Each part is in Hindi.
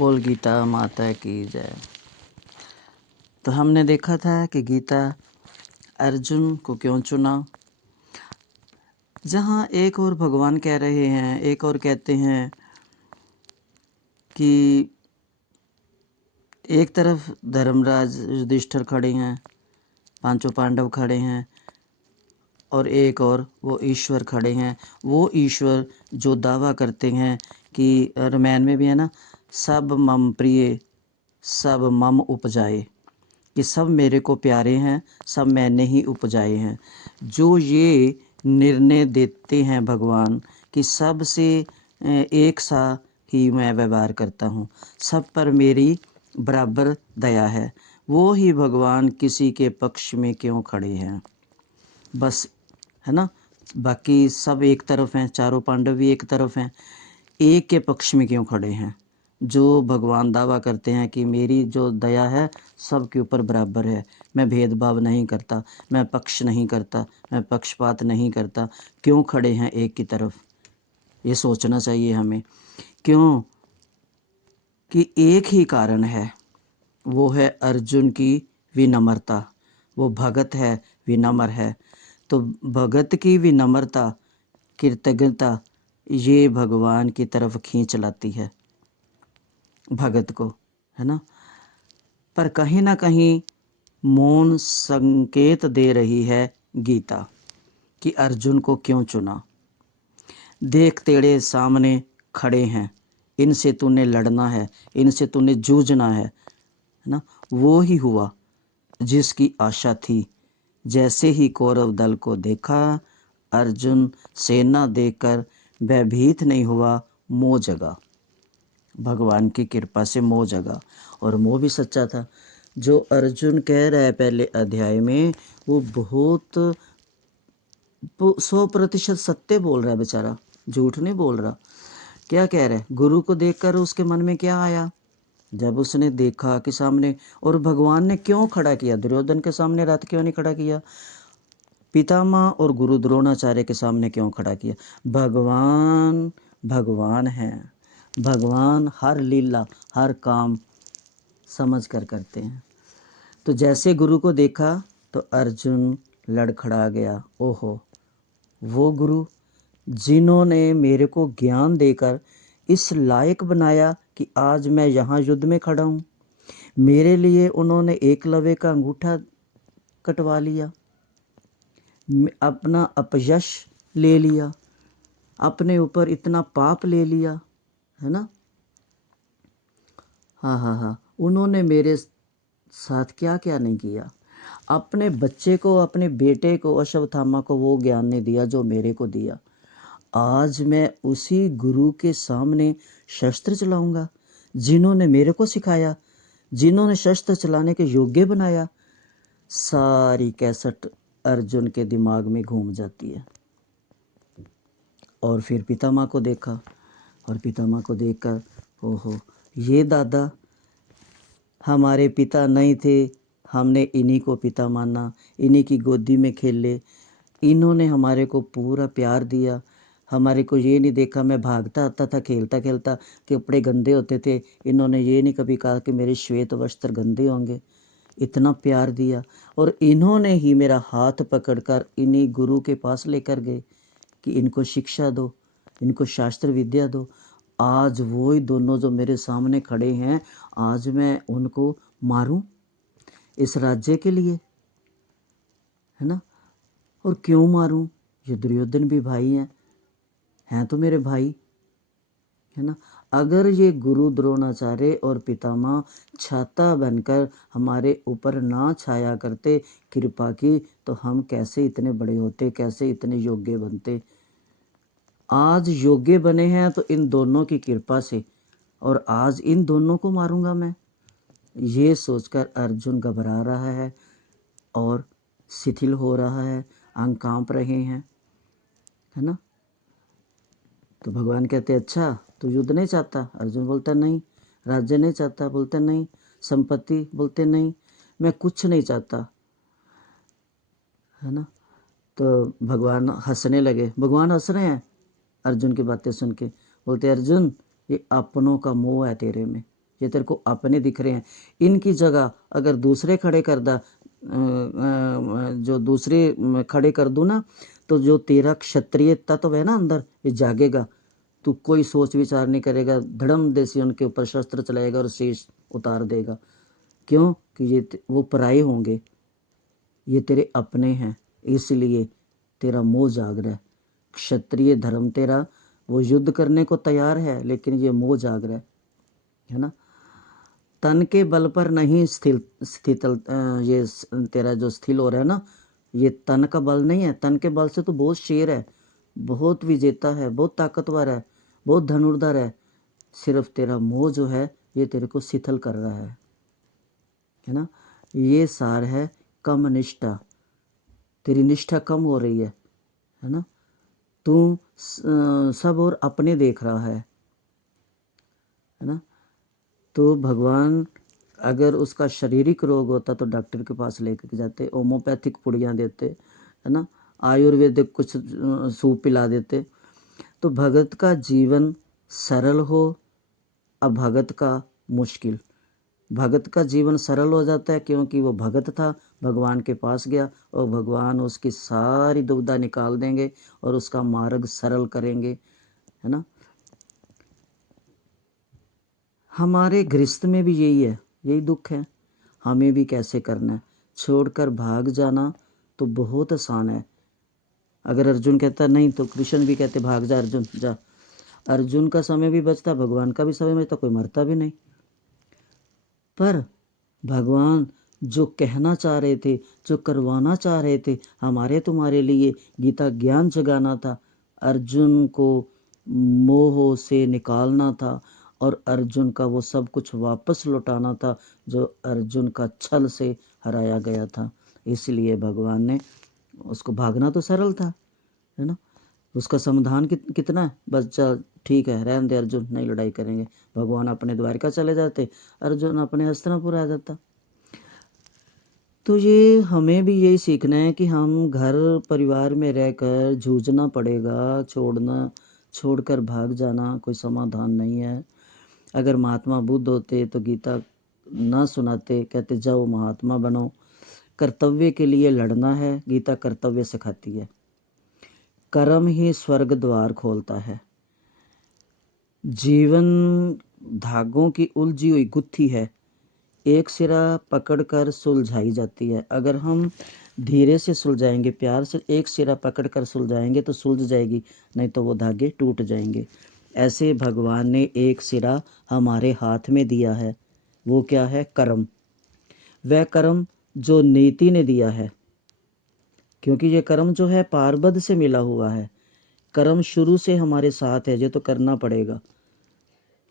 बोल गीता माता की जय। तो हमने देखा था कि गीता अर्जुन को क्यों चुना। जहाँ एक और भगवान कह रहे हैं, एक और कहते हैं कि एक तरफ धर्मराज युधिष्ठिर खड़े हैं, पांचों पांडव खड़े हैं, और एक और वो ईश्वर खड़े हैं। वो ईश्वर जो दावा करते हैं कि रामायण में भी है ना, सब मम प्रिय सब मम उपजाए, कि सब मेरे को प्यारे हैं, सब मैंने ही उपजाए हैं। जो ये निर्णय देते हैं भगवान कि सब से एक सा ही मैं व्यवहार करता हूँ, सब पर मेरी बराबर दया है, वो ही भगवान किसी के पक्ष में क्यों खड़े हैं। बस, है ना। बाकी सब एक तरफ हैं, चारों पांडव भी एक तरफ हैं, एक के पक्ष में क्यों खड़े हैं। जो भगवान दावा करते हैं कि मेरी जो दया है सब के ऊपर बराबर है, मैं भेदभाव नहीं करता, मैं पक्ष नहीं करता, मैं पक्षपात नहीं करता, क्यों खड़े हैं एक की तरफ। ये सोचना चाहिए हमें। क्यों कि एक ही कारण है, वो है अर्जुन की विनम्रता। वो भगत है, विनम्र है। तो भगत की विनम्रता, कृतज्ञता, ये भगवान की तरफ खींच लाती है भगत को, है ना। पर कहीं ना कहीं मौन संकेत दे रही है गीता कि अर्जुन को क्यों चुना। देख तेरे सामने खड़े हैं, इनसे तूने लड़ना है, इनसे तूने जूझना है ना। वो ही हुआ जिसकी आशा थी। जैसे ही कौरव दल को देखा, अर्जुन सेना देखकर भयभीत नहीं हुआ, मोह जगा। भगवान की कृपा से मोह जगा, और मोह भी सच्चा था। जो अर्जुन कह रहा है पहले अध्याय में, वो बहुत 100% सत्य बोल रहा है बेचारा, झूठ नहीं बोल रहा। क्या कह रहा है? गुरु को देखकर उसके मन में क्या आया जब उसने देखा कि सामने, और भगवान ने क्यों खड़ा किया, दुर्योधन के सामने रथ क्यों नहीं खड़ा किया, पितामह और गुरु द्रोणाचार्य के सामने क्यों खड़ा किया। भगवान भगवान है, भगवान हर लीला हर काम समझ कर करते हैं। तो जैसे गुरु को देखा तो अर्जुन लड़खड़ा गया। ओहो, वो गुरु जिन्होंने मेरे को ज्ञान देकर इस लायक बनाया कि आज मैं यहाँ युद्ध में खड़ा हूँ। मेरे लिए उन्होंने एकलव्य का अंगूठा कटवा लिया, अपना अपयश ले लिया, अपने ऊपर इतना पाप ले लिया, है ना। हाँ हाँ हाँ, उन्होंने मेरे साथ क्या क्या नहीं किया। अपने बच्चे को, अपने बेटे को, अश्वत्थामा को वो ज्ञान नहीं दिया जो मेरे को दिया। आज मैं उसी गुरु के सामने शस्त्र चलाऊंगा जिन्होंने मेरे को सिखाया, जिन्होंने शस्त्र चलाने के योग्य बनाया। सारी कैसेट अर्जुन के दिमाग में घूम जाती है। और फिर पितामह को देखा, और पितामह को देखकर ओहो, ये दादा हमारे पिता नहीं थे, हमने इन्हीं को पिता माना, इन्हीं की गोदी में खेले, इन्होंने हमारे को पूरा प्यार दिया। हमारे को ये नहीं देखा, मैं भागता आता था खेलता खेलता, कपड़े गंदे होते थे, इन्होंने ये नहीं कभी कहा कि मेरे श्वेत वस्त्र गंदे होंगे। इतना प्यार दिया, और इन्होंने ही मेरा हाथ पकड़कर इन्हीं गुरु के पास लेकर गए कि इनको शिक्षा दो, इनको शास्त्र विद्या दो। आज वो ही दोनों जो मेरे सामने खड़े हैं, आज मैं उनको मारूं इस राज्य के लिए, है ना। और क्यों मारूं? ये दुर्योधन भी भाई हैं तो मेरे भाई, है ना। अगर ये गुरु द्रोणाचार्य और पितामह छाता बनकर हमारे ऊपर ना छाया करते कृपा की, तो हम कैसे इतने बड़े होते, कैसे इतने योग्य बनते। आज योग्य बने हैं तो इन दोनों की कृपा से, और आज इन दोनों को मारूंगा मैं। ये सोचकर अर्जुन घबरा रहा है और शिथिल हो रहा है, अंग कांप रहे हैं, है ना। तो भगवान कहते अच्छा तू युद्ध नहीं चाहता? अर्जुन बोलता नहीं। राज्य नहीं चाहता? बोलते नहीं। संपत्ति? बोलते नहीं, मैं कुछ नहीं चाहता, है ना। तो भगवान हंसने लगे। भगवान हंस रहे हैं अर्जुन की बातें सुन के। बोलते अर्जुन, ये अपनों का मोह है तेरे में, ये तेरे को अपने दिख रहे हैं। इनकी जगह अगर दूसरे खड़े कर दा, जो दूसरे खड़े कर दूँ ना, तो जो तेरा क्षत्रिय तत्व है ना अंदर, ये जागेगा। तू कोई सोच विचार नहीं करेगा, धड़म देसी उनके ऊपर शस्त्र चलाएगा और शीश उतार देगा। क्यों? कि ये वो पराये होंगे, ये तेरे अपने हैं, इसलिए तेरा मोह जाग रहा है। क्षत्रिय धर्म तेरा, वो युद्ध करने को तैयार है, लेकिन ये मोह जाग रहा है ना। तन के बल पर नहीं स्थित ये तेरा जो स्थिल हो रहा है ना, ये तन का बल नहीं है। तन के बल से तो बहुत शेर है, बहुत विजेता है, बहुत ताकतवर है, बहुत धनुर्धर है। सिर्फ तेरा मोह जो है ये तेरे को शिथिल कर रहा है ना। ये सार है कम निष्ठा, तेरी निष्ठा कम हो रही है ना। तू सब और अपने देख रहा है ना। तो भगवान अगर उसका शारीरिक रोग होता तो डॉक्टर के पास लेकर जाते, होम्योपैथिक पुड़ियाँ देते, है ना, आयुर्वेदिक कुछ सूप पिला देते। तो भगत का जीवन सरल हो, अभगत का मुश्किल। भगत का जीवन सरल हो जाता है क्योंकि वो भगत था, भगवान के पास गया और भगवान उसकी सारी दुविधा निकाल देंगे और उसका मार्ग सरल करेंगे, है ना। हमारे गृहस्थ में भी यही है, यही दुख है। हमें भी कैसे करना है, छोड़कर भाग जाना तो बहुत आसान है। अगर अर्जुन कहता नहीं तो कृष्ण भी कहते भाग जा अर्जुन जा। अर्जुन का समय भी बचता, भगवान का भी समय बचता, कोई मरता भी नहीं। पर भगवान जो कहना चाह रहे थे, जो करवाना चाह रहे थे हमारे तुम्हारे लिए, गीता ज्ञान जगाना था, अर्जुन को मोह से निकालना था और अर्जुन का वो सब कुछ वापस लौटाना था जो अर्जुन का छल से हराया गया था। इसलिए भगवान ने उसको, भागना तो सरल था, है ना। उसका समाधान कितना है, बस चल ठीक है रहने दे अर्जुन, नहीं लड़ाई करेंगे। भगवान अपने द्वारका चले जाते, अर्जुन अपने हस्तिनापुर आ जाता। तो ये हमें भी यही सीखना है कि हम घर परिवार में रहकर जूझना पड़ेगा, छोड़कर भाग जाना कोई समाधान नहीं है। अगर महात्मा बुद्ध होते तो गीता ना सुनाते, कहते जाओ महात्मा बनो। कर्तव्य के लिए लड़ना है, गीता कर्तव्य सिखाती है। कर्म ही स्वर्ग द्वार खोलता है। जीवन धागों की उलझी हुई गुत्थी है, एक सिरा पकड़कर सुलझाई जाती है। अगर हम धीरे से सुलझाएंगे, प्यार से एक सिरा पकड़कर सुलझाएंगे तो सुलझ जाएगी, नहीं तो वो धागे टूट जाएंगे। ऐसे भगवान ने एक सिरा हमारे हाथ में दिया है, वो क्या है? कर्म। वह कर्म जो नीति ने दिया है, क्योंकि ये कर्म जो है पारबद्ध से मिला हुआ है। कर्म शुरू से हमारे साथ है, ये तो करना पड़ेगा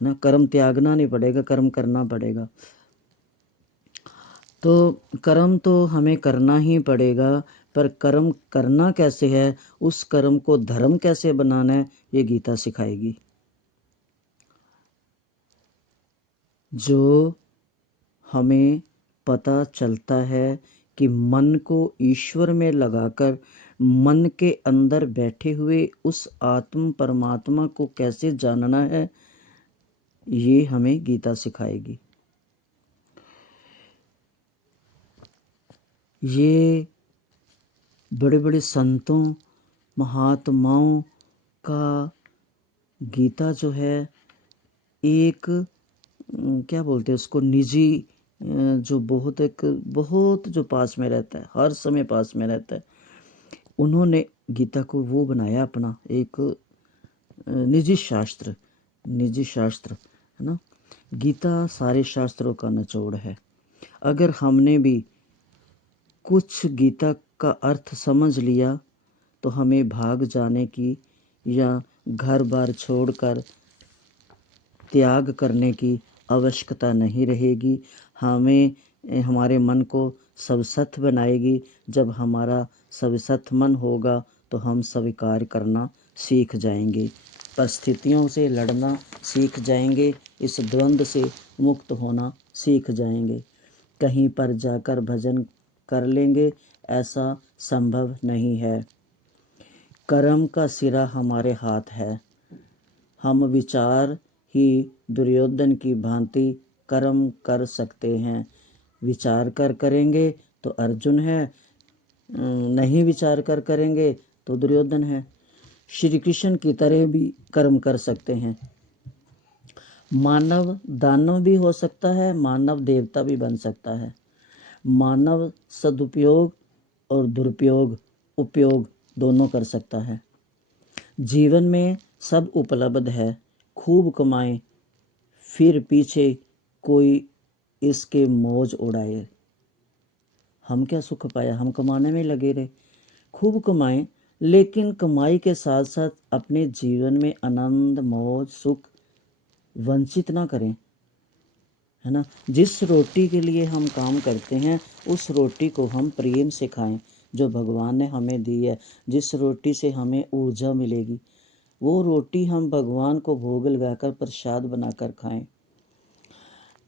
ना, कर्म त्यागना नहीं पड़ेगा, कर्म करना पड़ेगा। तो कर्म तो हमें करना ही पड़ेगा, पर कर्म करना कैसे है, उस कर्म को धर्म कैसे बनाना है, ये गीता सिखाएगी। जो हमें पता चलता है कि मन को ईश्वर में लगाकर मन के अंदर बैठे हुए उस आत्म परमात्मा को कैसे जानना है, ये हमें गीता सिखाएगी। ये बड़े बड़े संतों महात्माओं का गीता जो है एक क्या बोलते हैं उसको, निजी जो बहुत जो पास में रहता है, हर समय पास में रहता है, उन्होंने गीता को वो बनाया अपना एक निजी शास्त्र है ना। गीता सारे शास्त्रों का निचोड़ है। अगर हमने भी कुछ गीता का अर्थ समझ लिया तो हमें भाग जाने की या घर बार छोड़कर त्याग करने की आवश्यकता नहीं रहेगी। हमारे मन को सबसत्व बनाएगी। जब हमारा सबसत्व मन होगा तो हम स्वीकार करना सीख जाएंगे, परिस्थितियों से लड़ना सीख जाएंगे, इस द्वंद्व से मुक्त होना सीख जाएंगे। कहीं पर जाकर भजन कर लेंगे, ऐसा संभव नहीं है। कर्म का सिरा हमारे हाथ है। हम विचार ही दुर्योधन की भांति कर्म कर सकते हैं। विचार कर करेंगे तो अर्जुन है, नहीं विचार कर करेंगे तो दुर्योधन है। श्री कृष्ण की तरह भी कर्म कर सकते हैं। मानव दानव भी हो सकता है, मानव देवता भी बन सकता है। मानव सदुपयोग और दुरुपयोग, उपयोग दोनों कर सकता है। जीवन में सब उपलब्ध है, खूब कमाएं फिर पीछे कोई इसके मौज उड़ाए। हम क्या सुख पाया, हम कमाने में लगे रहे। खूब कमाएं, लेकिन कमाई के साथ साथ अपने जीवन में आनंद, मौज, सुख वंचित ना करें, है ना। जिस रोटी के लिए हम काम करते हैं उस रोटी को हम प्रेम से खाएं, जो भगवान ने हमें दी है। जिस रोटी से हमें ऊर्जा मिलेगी वो रोटी हम भगवान को भोग लगाकर प्रसाद बनाकर खाएं,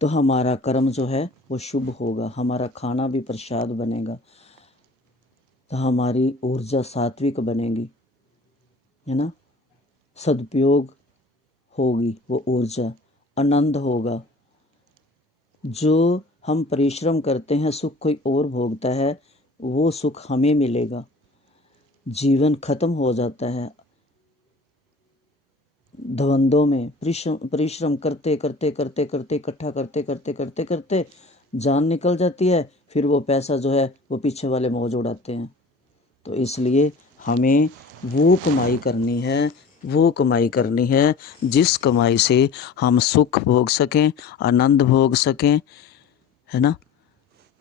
तो हमारा कर्म जो है वो शुभ होगा, हमारा खाना भी प्रसाद बनेगा, तो हमारी ऊर्जा सात्विक बनेगी, है ना। सदुपयोग होगी वो ऊर्जा, आनंद होगा। जो हम परिश्रम करते हैं सुख कोई और भोगता है, वो सुख हमें मिलेगा। जीवन खत्म हो जाता है द्वंद्वों में। परिश्रम करते करते करते करते इकट्ठा करते करते करते करते जान निकल जाती है, फिर वो पैसा जो है वो पीछे वाले मौज उड़ाते हैं। तो इसलिए हमें वो कमाई करनी है, वो कमाई करनी है जिस कमाई से हम सुख भोग सकें, आनंद भोग सकें, है ना।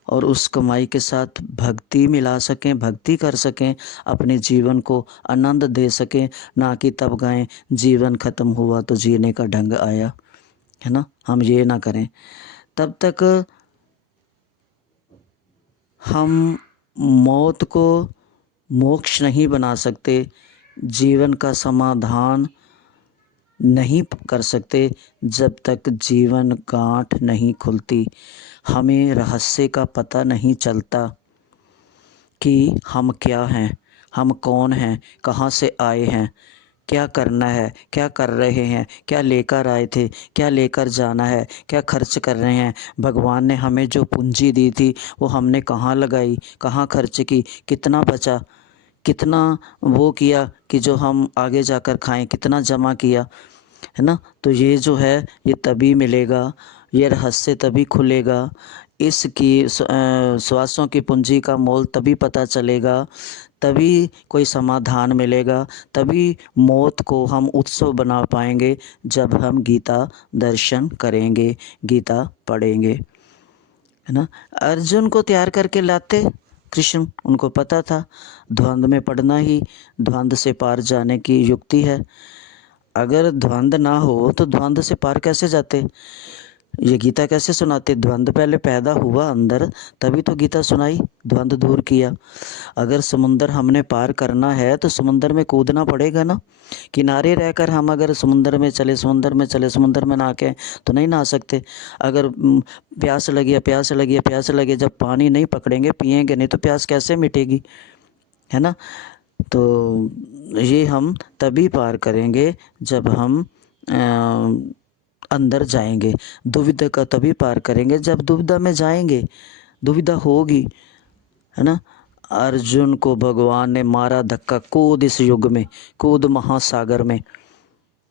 और उस कमाई के साथ भक्ति मिला सकें, भक्ति कर सकें, अपने जीवन को आनंद दे सकें, ना कि तब गाएं जीवन खत्म हुआ तो जीने का ढंग आया, है ना। हम ये ना करें। तब तक हम मौत को मोक्ष नहीं बना सकते, जीवन का समाधान नहीं कर सकते जब तक जीवन गांठ नहीं खुलती। हमें रहस्य का पता नहीं चलता कि हम क्या हैं, हम कौन हैं, कहाँ से आए हैं, क्या करना है, क्या कर रहे हैं, क्या लेकर आए थे, क्या लेकर जाना है, क्या खर्च कर रहे हैं। भगवान ने हमें जो पूंजी दी थी वो हमने कहाँ लगाई, कहाँ खर्च की, कितना बचा, कितना वो किया कि जो हम आगे जाकर खाएं, कितना जमा किया, है ना। तो ये जो है ये तभी मिलेगा, ये रहस्य तभी खुलेगा, इसकी श्वासों की पूंजी का मोल तभी पता चलेगा, तभी कोई समाधान मिलेगा, तभी मौत को हम उत्सव बना पाएंगे जब हम गीता दर्शन करेंगे, गीता पढ़ेंगे, है ना। अर्जुन को तैयार करके लाते कृष्ण, उनको पता था द्वंद में पड़ना ही द्वंद से पार जाने की युक्ति है। अगर द्वंद ना हो तो द्वंद से पार कैसे जाते, ये गीता कैसे सुनाते। द्वंद पहले पैदा हुआ अंदर, तभी तो गीता सुनाई, द्वंद दूर किया। अगर समुंदर हमने पार करना है तो समुंदर में कूदना पड़ेगा ना। किनारे रहकर हम अगर समुंदर में चले, समुंदर में चले, समुंदर में नहा के तो नहीं नहा सकते। अगर प्यास लगी है, प्यास लगी है, प्यास लगी है, जब पानी नहीं पकड़ेंगे, पिएंगे नहीं तो प्यास कैसे मिटेगी, है ना। तो ये हम तभी पार करेंगे जब हम अंदर जाएंगे। दुविधा का तभी पार करेंगे जब दुविधा में जाएंगे, दुविधा होगी, है ना। अर्जुन को भगवान ने मारा धक्का, कूद इस युग में, कूद महासागर में,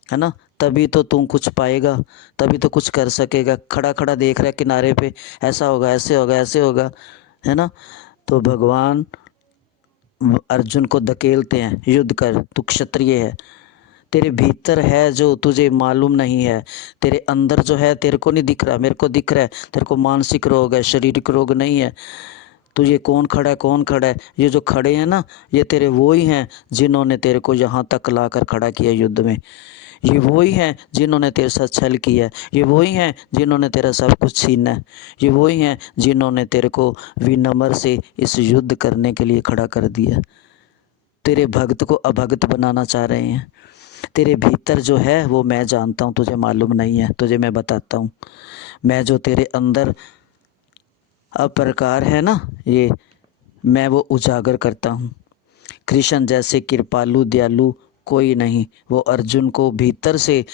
है ना। तभी तो तू कुछ पाएगा, तभी तो कुछ कर सकेगा। खड़ा खड़ा देख रहा है किनारे पे, ऐसा होगा, ऐसे होगा, ऐसे होगा, है ना। तो भगवान अर्जुन को धकेलते हैं, युद्ध कर, तू क्षत्रिय है, तेरे भीतर है जो तुझे मालूम नहीं है, तेरे अंदर जो है तेरे को नहीं दिख रहा, मेरे को दिख रहा है। तेरे को मानसिक रोग है, शारीरिक रोग नहीं है। तो ये कौन खड़ा है, कौन खड़ा है, ये जो खड़े हैं ना ये तेरे वो ही हैं जिन्होंने तेरे को यहाँ तक लाकर खड़ा किया युद्ध में। ये वही हैं जिन्होंने तेरे साथ छल किया, ये वही हैं जिन्होंने तेरा सब कुछ छीना है, ये वही हैं जिन्होंने तेरे को विनम्र से इस युद्ध करने के लिए खड़ा कर दिया। तेरे भक्त को अभक्त बनाना चाह रहे हैं। तेरे भीतर जो है वो मैं जानता हूँ, तुझे मालूम नहीं है, तुझे मैं बताता हूँ। मैं जो तेरे अंदर अप्रकार है ना, ये मैं वो उजागर करता हूँ। कृष्ण जैसे कृपालु दयालु कोई नहीं। वो अर्जुन को भीतर से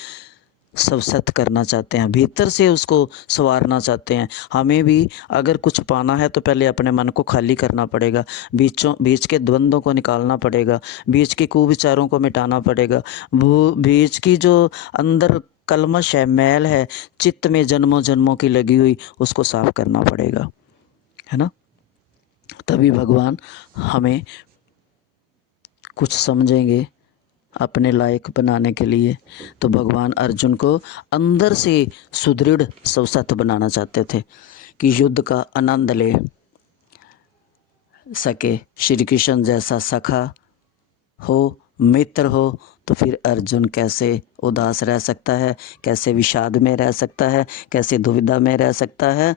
संवसत करना चाहते हैं, भीतर से उसको संवारना चाहते हैं। हमें भी अगर कुछ पाना है तो पहले अपने मन को खाली करना पड़ेगा, बीच के द्वंद्वों को निकालना पड़ेगा, बीच के कुविचारों को मिटाना पड़ेगा, वो बीच की जो अंदर कलमश है, मैल है, चित्त में जन्मों जन्मों की लगी हुई, उसको साफ करना पड़ेगा, है ना। तभी भगवान हमें कुछ समझेंगे अपने लायक बनाने के लिए। तो भगवान अर्जुन को अंदर से सुदृढ़ संवसत बनाना चाहते थे कि युद्ध का आनंद ले सके। श्री कृष्ण जैसा सखा हो, मित्र हो, तो फिर अर्जुन कैसे उदास रह सकता है, कैसे विषाद में रह सकता है, कैसे दुविधा में रह सकता है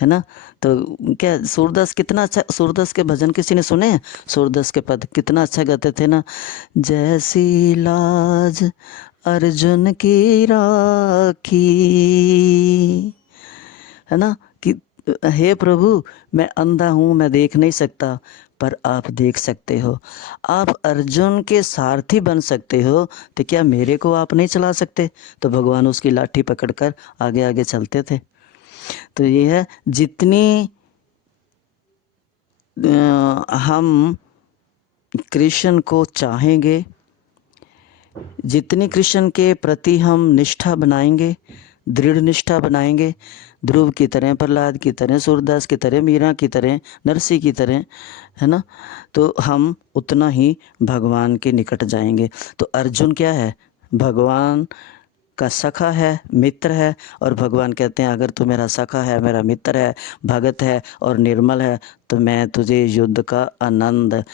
ना। तो क्या सूरदास कितना अच्छा, सूरदास के भजन किसी ने सुने हैं? सूरदास के पद कितना अच्छा गाते थे ना। जैसी लाज अर्जुन की राखी, है ना, कि हे प्रभु मैं अंधा हूँ, मैं देख नहीं सकता, पर आप देख सकते हो। आप अर्जुन के सारथी बन सकते हो, तो क्या मेरे को आप नहीं चला सकते? तो भगवान उसकी लाठी पकड़कर आगे आगे चलते थे। तो ये है, जितनी हम कृष्ण को चाहेंगे, जितनी कृष्ण के प्रति हम निष्ठा बनाएंगे, दृढ़ निष्ठा बनाएंगे, ध्रुव की तरह, प्रहलाद की तरह, सूरदास की तरह, मीरा की तरह, नरसी की तरह, है ना, तो हम उतना ही भगवान के निकट जाएंगे। तो अर्जुन क्या है? भगवान का सखा है, मित्र है। और भगवान कहते हैं अगर तू मेरा सखा है, मेरा मित्र है, भगत है और निर्मल है, तो मैं तुझे युद्ध का आनंद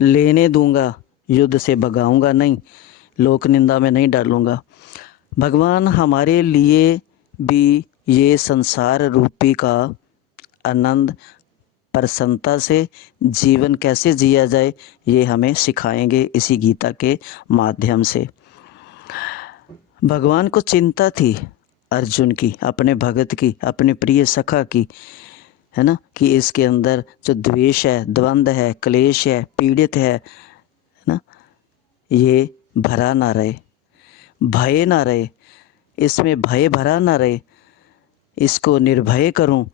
लेने दूंगा, युद्ध से भगाऊंगा नहीं, लोक निंदा में नहीं डालूंगा। भगवान हमारे लिए भी ये संसार रूपी का आनंद, प्रसन्नता से जीवन कैसे जिया जाए, ये हमें सिखाएंगे इसी गीता के माध्यम से। भगवान को चिंता थी अर्जुन की, अपने भगत की, अपने प्रिय सखा की, है ना, कि इसके अंदर जो द्वेष है, द्वंद्व है, क्लेश है, पीड़ित है ना, ये भरा ना रहे, भय ना रहे, इसमें भय भरा ना रहे। इसको निर्भय करूं,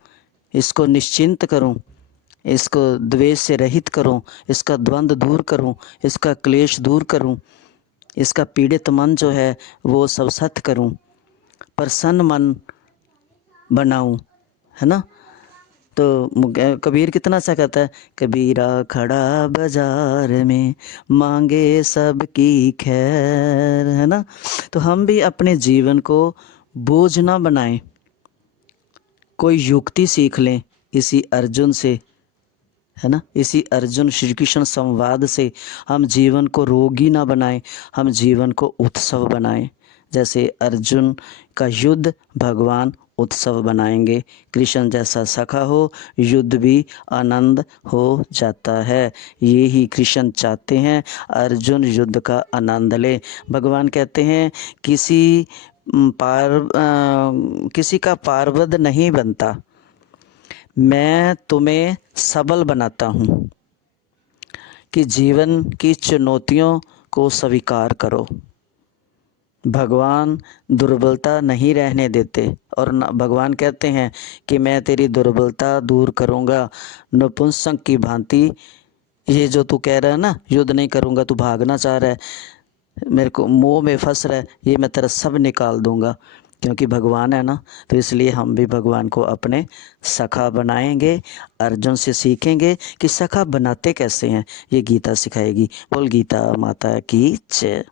इसको निश्चिंत करूं, इसको द्वेष से रहित करूं, इसका द्वंद्व दूर करूं, इसका क्लेश दूर करूं, इसका पीड़ित मन जो है वो संवसत करूं, प्रसन्न मन बनाऊं, है ना। तो कबीर कितना अच्छा कहता है, कबीरा खड़ा बाजार में मांगे सबकी खैर, है ना। तो हम भी अपने जीवन को बोझ ना बनाएं, कोई युक्ति सीख लें इसी अर्जुन से, है ना, इसी अर्जुन श्री कृष्ण संवाद से हम जीवन को रोगी ना बनाएं, हम जीवन को उत्सव बनाएं। जैसे अर्जुन का युद्ध भगवान उत्सव बनाएंगे। कृष्ण जैसा सखा हो, युद्ध भी आनंद हो जाता है। ये ही कृष्ण चाहते हैं, अर्जुन युद्ध का आनंद ले। भगवान कहते हैं किसी का पार्वद नहीं बनता, मैं तुम्हें सबल बनाता हूँ कि जीवन की चुनौतियों को स्वीकार करो। भगवान दुर्बलता नहीं रहने देते, और भगवान कहते हैं कि मैं तेरी दुर्बलता दूर करूँगा। नपुंसक की भांति ये जो तू कह रहा है ना, युद्ध नहीं करूँगा, तू भागना चाह रहा है, मेरे को मोह में फंस रहा है, ये मैं तेरा सब निकाल दूँगा। क्योंकि भगवान है ना, तो इसलिए हम भी भगवान को अपने सखा बनाएंगे। अर्जुन से सीखेंगे कि सखा बनाते कैसे हैं, ये गीता सिखाएगी। बोल गीता माता की जय।